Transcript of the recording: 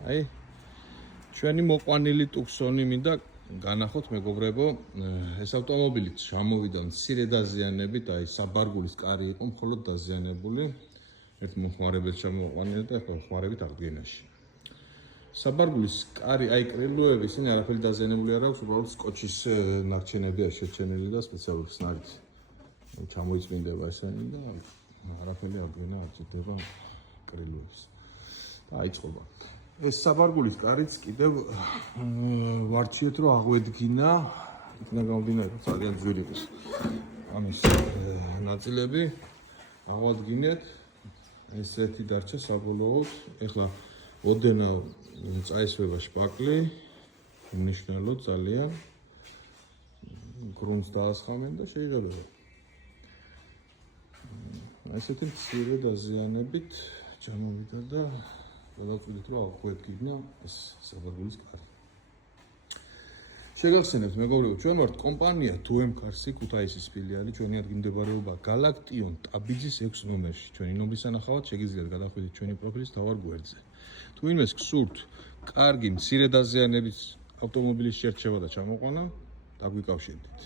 აი ჩვენი მოყვანილი ტუქსონი მინდა განახოთ მეგობრებო, ეს ავტომობილი ჩამოვიდა მცირე დაზიანებით, აი საბარგულის კარი იყო მხოლოდ დაზიანებული. ერთ მოხმარებელს ჩამოვყვანილი და ახლა ხმარებით აღდგენაში. საბარგულის კარი აი კრილოები ისინი არაფერი დაზიანებული არ აქვს, უბრალოდ სკოჩის ნარჩენებია შეჩენილი და სპეციალური სნარით ჩამოიწმინდება ესენი და არაფერი აღდგენა არ ჭირდება კრილოებს. და აიწყობა. ეს საბარგულის კარიც კიდევ ვარჩიეთ რომ აღვედგინა, იქნა გამომდინარე ძალიან ძვირი იყოს. ამის ნაწილები აღვადგინეთ. ესეთი დარჩა საბოლოოდ. ეხლა ოდენა წაესვება შპაკლი, მნიშვნელო ძალიან. გრუნტს დაასხამენ და შეიძლება. ესეთი მცირე დაზიანებით ჩამოვიდა და გადავწყვიტეთ რომ აღვედგინა ეს საბარგულის კარი. შეგახსენებთ მეგობრებო, ჩვენ ვართ კომპანია Doem Cars-ი, ქუთაისის ფილიალი, ჩვენი ადგილმდებარეობა გალაქტიონ ტაბიძის 6 ნომერში. ჩვენი ნომრის სანახავად შეგიძლიათ გადახვიდეთ ჩვენი პროფილის მთავარ გვერდზე. თუ ვინმეს გსურთ კარგი მცირე დაზიანების ავტომობილის შერჩევა და ჩამოყვანა, დაგვიკავშირდით.